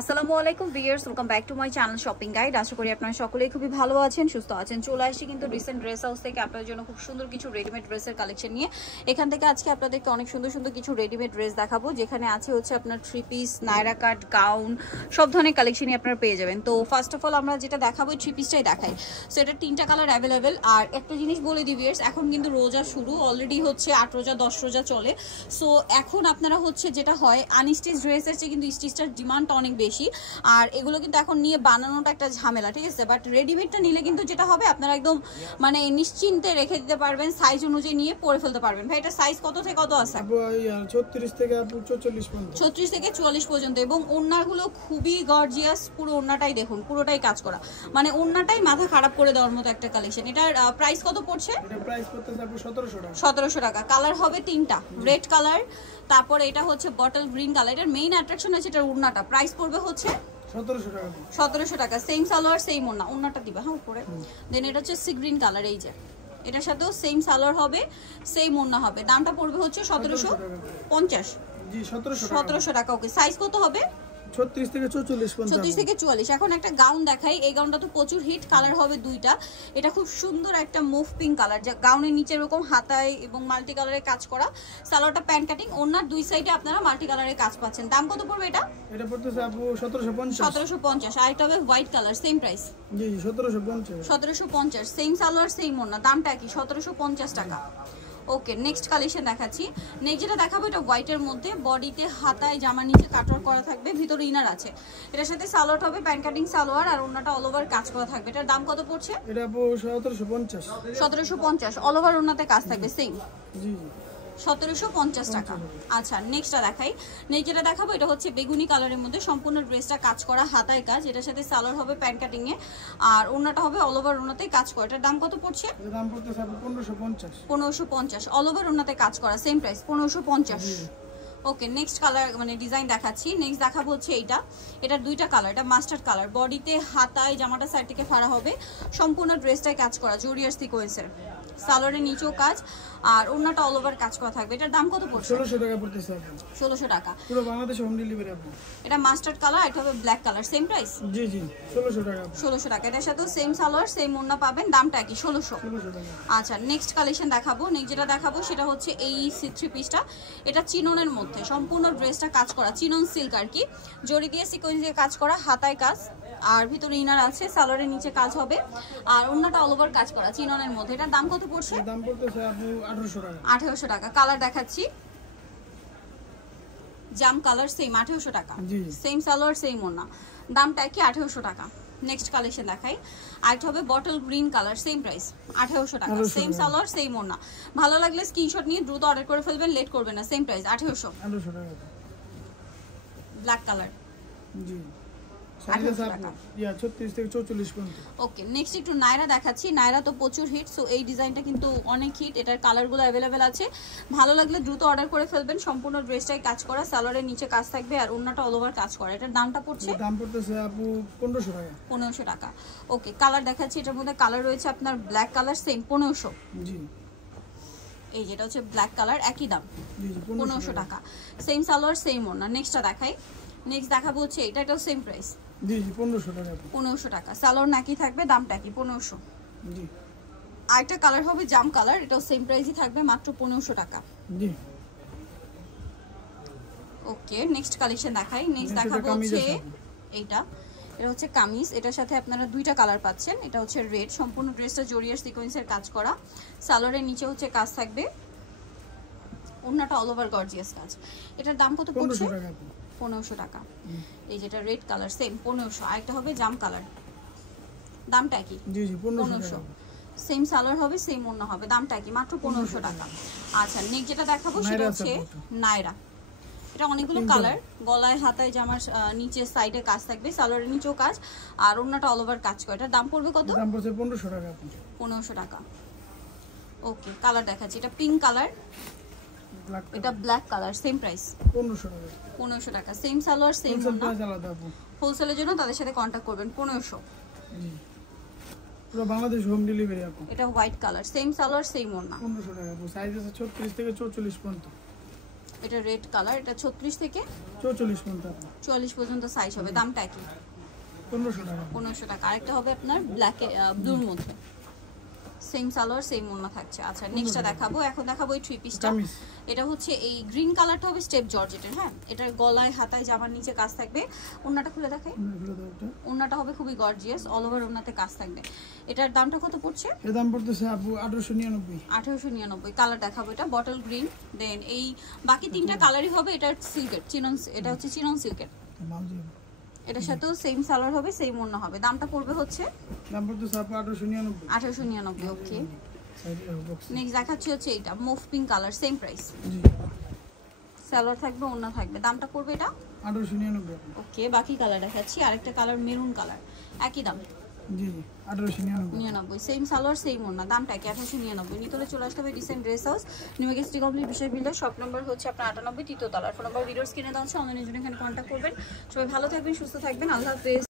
আসসালামু আলাইকুম viewers, welcome back to my channel shopping guide. আশা করি আপনারা সকলেই খুবই ভালো আছেন, সুস্থ আছেন। চলে আসছি কিন্তু রিসেন্ট ড্রেস হাউস থেকে আপনাদের জন্য খুব সুন্দর কিছু রেডিমেড ড্রেসের কালেকশন নিয়ে। এখান থেকে আজকে আপনাদেরকে অনেক সুন্দর সুন্দর কিছু রেডিমেড ড্রেস দেখাবো, যেখানে আছে হচ্ছে আপনার থ্রি পিস, নায়রা কাট, গাউন, সব ধরনের কালেকশনই আপনারা পেয়ে যাবেন। তো ফার্স্ট অফ অল আমরা যেটা দেখাবো থ্রি পিসটাই দেখাই। সো এটা 3টা কালার অ্যাভেলেবেল। আর একটা জিনিস বলে দিই ভিউয়ার্স, এখন কিন্তু রোজা শুরু, অলরেডি হচ্ছে 8 রোজা 10 রোজা চলে। সো এখন আপনারা হচ্ছে যেটা হয় আনস্টিচ ড্রেসের চেয়ে কিন্তু স্টিচটার ডিমান্ডটা অনেক বেশি। আর এগুলো কিন্তু এখন নিয়ে বানানোটা একটা ঝামেলা, ঠিক আছে। বাট রেডিমেডটা নিলে কিন্তু যেটা হবে আপনারা একদম মানে নিশ্চিন্তে রেখে দিতে পারবেন, সাইজ অনুযায়ী নিয়ে পরে ফেলতে পারবেন। ভাই এটা সাইজ কত থেকে কত আছে? 36 থেকে 44 পর্যন্ত। 36 থেকে 44 পর্যন্ত। এবং ওড়নাগুলো খুবই গর্জিয়াস, পুরো ওড়নাটাই দেখুন, পুরোটাই কাজ করা, মানে ওড়নাটাই মাথা খারাপ করে দেওয়ার মতো একটা কালেকশন। এটার প্রাইস কত পড়ছে? এটা প্রাইস পড়তেছে 1700 টাকা। 1700 টাকা। কালার হবে 3টা, রেড কালার, তারপরে এটা হচ্ছে বটল গ্রিন কালার। এটার মেইন অ্যাট্রাকশন হচ্ছে এটার ওড়নাটা। প্রাইস পড়বে হচ্ছে 1700 টাকা। 1700 টাকা। সেম সালোয়ার সেম ওড়না, ওড়নাটা দিবা হ্যাঁ উপরে। দেন এটা হচ্ছে সি গ্রিন কালার, এই যে এটার সাথেও সেম সালোয়ার হবে, সেম ওড়না হবে। দামটা পড়বে হচ্ছে 1750। জি 1700 টাকা। ওকে, সাইজ কত হবে? 36 থেকে 44 পর্যন্ত। 36 থেকে 44। এখন একটা গাউন দেখাই। এই গাউনটা তো প্রচুর হিট, কালার হবে 2টা। এটা খুব সুন্দর একটা মুভ পিঙ্ক কালার, যা গাউনের নিচে এরকম হাতায় এবং মাল্টি কালারে কাজ করা। সালোয়ারটা প্যান্ট কাটিং, ওনার দুই সাইডে আপনারা মাল্টি কালারে কাজ পাচ্ছেন। দাম কত পড়বে এটা? এটা পড়তেছে আপু 1750। 1750। আর এটা হবে হোয়াইট কালার, সেম প্রাইস। জি 1750। 1750। সেম সালোয়ার সেম ওড়না, দামটা কি? 1750 টাকা। ওকে, নেক্সট কালেকশন দেখাচ্ছি। নেক্সট যেটা দেখাবো এটা হোয়াইটের মধ্যে, বডিতে হাতায় জামার নিচে কাটওয়ার্ক করা থাকবে, ভিতরে ইনার আছে। এটার সাথে সালোয়ার হবে প্যান্ট কাটিং সালোয়ার, আর ওড়নাটা অল ওভার কাজ করা থাকবে। এটার দাম কত পড়ছে? এটা আপু 1750। 1750। অল ওভার ওড়নাতে কাজ থাকবে সেম। জি 1750 টাকা। আচ্ছা, নেক্সটটা দেখাই। নেক্সট যেটা দেখাবো এটা হচ্ছে বেগুনি কালারের মধ্যে, সম্পূর্ণ ড্রেসটা কাজ করা, হাতায় কাজ। এটার সাথে সালোয়ার হবে প্যান্ট কাটিং এ, আর ওড়নাটা হবে অল ওভার ওড়নাতে কাজ করা। এটার দাম কত পড়ছে? এর দাম পড়তেছে আপু 1550। 1550। অল ওভার ওড়নাতে কাজ করা, সেম প্রাইস 1550। ওকে, নেক্সট কালার মানে ডিজাইন দেখাচ্ছি। নেক্সট দেখাবো হচ্ছে এইটা। এটার 2টা কালার, এটা মাস্টার্ড কালার, বডিতে হাতায় জামাটা সাইড থেকে ফাড়া হবে, সম্পূর্ণ ড্রেসটাই কাজ করা জরিয়ার সিকোয়েন্সের, সালোয়ারের নিচেও কাজ, আর ওড়নাটা অল ওভার কাজ করা থাকবে। এটার দাম কত পড়ছে? 1600 টাকা পড়তেছে আপু। 1600 টাকা। পুরো বাংলাদেশে হোম ডেলিভারি আপু। এটা মাস্টার্ড কালার, এটা হবে ব্ল্যাক কালার, সেম প্রাইস। জি জি 1600 টাকা। 1600 টাকা। এটার সাথে সেম সালোয়ার সেম ওড়না পাবেন, দামটা কি? 1600 টাকা। আচ্ছা, নেক্সট কালেকশন দেখাবো। নেক্সট যেটা দেখাবো সেটা হচ্ছে এই থ্রি পিসটা। এটা চিননের মধ্যে, সম্পূর্ণ ড্রেসটা কাজ করা, চিনন সিল্ক আর কি, জরি দিয়ে সিকোয়েন্স দিয়ে কাজ করা, হাতায় কাজ, আর ভিতরে ইনার আছে, সালোয়ারের নিচে কাজ হবে, আর ওড়নাটা অল ওভার কাজ করা চিননের মধ্যে। এটার দাম কত পড়ছে? দাম পড়তেছে আপু 1800 টাকা। 1800 টাকা। কালার দেখাচ্ছি, জাম কালার সেম 1800 টাকা। সেম সালোয়ার সেম ওড়না, দামটা কি? 1800 টাকা। নেক্সট কালেকশন দেখাই। আরেকটা হবে bottle green colour, same price 1800 টাকা। সেম সালোয়ার সেম ওড়না। ভালো লাগলে স্ক্রিনশট নিয়ে দ্রুত অর্ডার করে ফেলবেন, লেট করবেন না। সেম প্রাইস 1800 টাকা। ব্ল্যাক কালার, জি 36 থেকে 44 পর্যন্ত। ওকে, নেক্সট একটু নায়রা দেখাচ্ছি। নায়রা তো প্রচুর হিট, সো এই ডিজাইনটা কিন্তু অনেক হিট। এটার কালারগুলো অ্যাভেলেবেল আছে, ভালো লাগলে দ্রুত অর্ডার করে ফেলবেন। সম্পূর্ণ ড্রেসটাই কাজ করা, সালোয়ারের নিচে কাজ থাকবে, আর ওড়নাটা অল ওভার কাজ করা। এটার দামটা পড়ছে? দাম পড়তেছে আপু 1500 টাকা। 1500 টাকা। ওকে, কালার দেখাচ্ছি। এটার মধ্যে কালার রয়েছে আপনার ব্ল্যাক কালার, সেম 1500। জি এই যেটা হচ্ছে ব্ল্যাক কালার, একই দাম 1500 টাকা। সেম সালোয়ার সেম ওড়না। নেক্সটটা দেখাই। নেক্সট দেখাবো হচ্ছে এটা, এটাও সেম প্রাইস। জি 1500 টাকা। 1500 টাকা। সালোয়ার নাকি থাকবে, দামটা কি? 1500। জি আরেকটা কালার হবে জাম কালার, এটাও সেম প্রাইসই থাকবে, মাত্র 1500 টাকা। জি ওকে, নেক্সট কালেকশন দেখাই। নেক্সট দেখাবো হচ্ছে এইটা। এটা হচ্ছে কামিজ, এটার সাথে আপনারা 2টা কালার পাচ্ছেন। এটা হচ্ছে রেড, সম্পূর্ণ ড্রেসটা জরিয়ার সিকোয়েন্সের কাজ করা, সালোয়ারের নিচে হচ্ছে কাজ থাকবে, ওড়নাটা অল ওভার গর্জিয়াস কাজ। এটার দাম কত পড়ছে? 1500 টাকা। এই যেটা রেড কালার, সেম 1500। আরেকটা হবে জাম কালার, দামটা কি? জি জি 1500। সেম সালোয়ার হবে সেম ওড়না হবে, দামটা কি? মাত্র 1500 টাকা। আচ্ছা, নেক্সট যেটা দেখাবো সেটা হচ্ছে নায়রা। এটা অনেকগুলো কালার, গলায় হাতায় জামার নিচে সাইডে কাজ থাকবে, সালোয়ারের নিচেও কাজ, আর ওড়নাটা অল ওভার কাজ করে। এটার দাম পড়বে কত? দাম পড়ছে 1500 টাকা। 1500 টাকা। ওকে, কালার দেখাচ্ছি। এটা পিঙ্ক কালার, এটা ব্ল্যাক কালার, সেম প্রাইস 1500 টাকা। 1500 টাকা। সেম সালোয়ার সেম ওড়না। হোলসেলের জন্য তাদের সাথে কন্টাক্ট করবেন। 1500। জি পুরো বাংলাদেশ হোম ডেলিভারি আপু। এটা white colour, same salwar same ওড়না। 1500 টাকা। সাইজ আছে 36 থেকে 44 পর্যন্ত। এটা রেড কালার, এটা 36 থেকে 44 পর্যন্ত 44 পর্যন্ত সাইজ হবে। দামটা কি? 1500 টাকা। 1500 টাকা। আরেকটা হবে আপনার ব্ল্যাক ব্লুর মধ্যে, সেম সালোয়ার সেম ওড়না থাকছে। আচ্ছা নেক্সটটা দেখাবো, এখন দেখাবো এই থ্রি পিসটা। এটা হচ্ছে এই গ্রিন কালারটা হবে স্টেপ জর্জেটের। হ্যাঁ, এটার গলায় হাতায় জামার নিচে কাজ থাকবে। ওড়নাটা খুলে দেখাই, ওড়নাটা হবে খুবই গর্জিয়াস, অল ওভার ওড়নাতে কাজ থাকবে। এটার দামটা কত পড়ছে? এর দাম পড়তেছে আপু 1899। 1899। কালার দেখাবো, এটা বটল গ্রিন। দেন এই বাকি তিনটা কালারই হবে এটা সিল্কের, চিনন, এটা হচ্ছে চিনন সিল্কের। এটার সাথেও সেম সালোয়ার হবে, সেম ওড়না হবে। দামটা পড়বে হচ্ছে, দাম পড়তেছে আপু 1899। 1899। ওকে, নেক্সট দেখাচ্ছি হচ্ছে এটা mauve pink colour, same price. জি, সালোয়ার থাকবে, ওড়না থাকবে। দামটা পড়বে এটা 1899। ওকে, বাকি কালার দেখাচ্ছি। আরেকটা কালার মেরুন কালার, একই দাম। জি জি, 1899। 99 সেম সালোয়ার সেম ওড়না, দামটা কি? 1899। নিতলে চলে আসতে হবে decent dress house, new market city complete Bishal builder, shop number হচ্ছে আপনার 98 তৃতীয় তলার। ফোন নম্বর ভিডিওস কিনে দেওয়া হচ্ছে, অনলাইনের জন্য এখানে কন্ট্যাক্ট করবেন। সবাই ভালো থাকবেন, সুস্থ থাকবেন, আল্লাহ হাফেজ।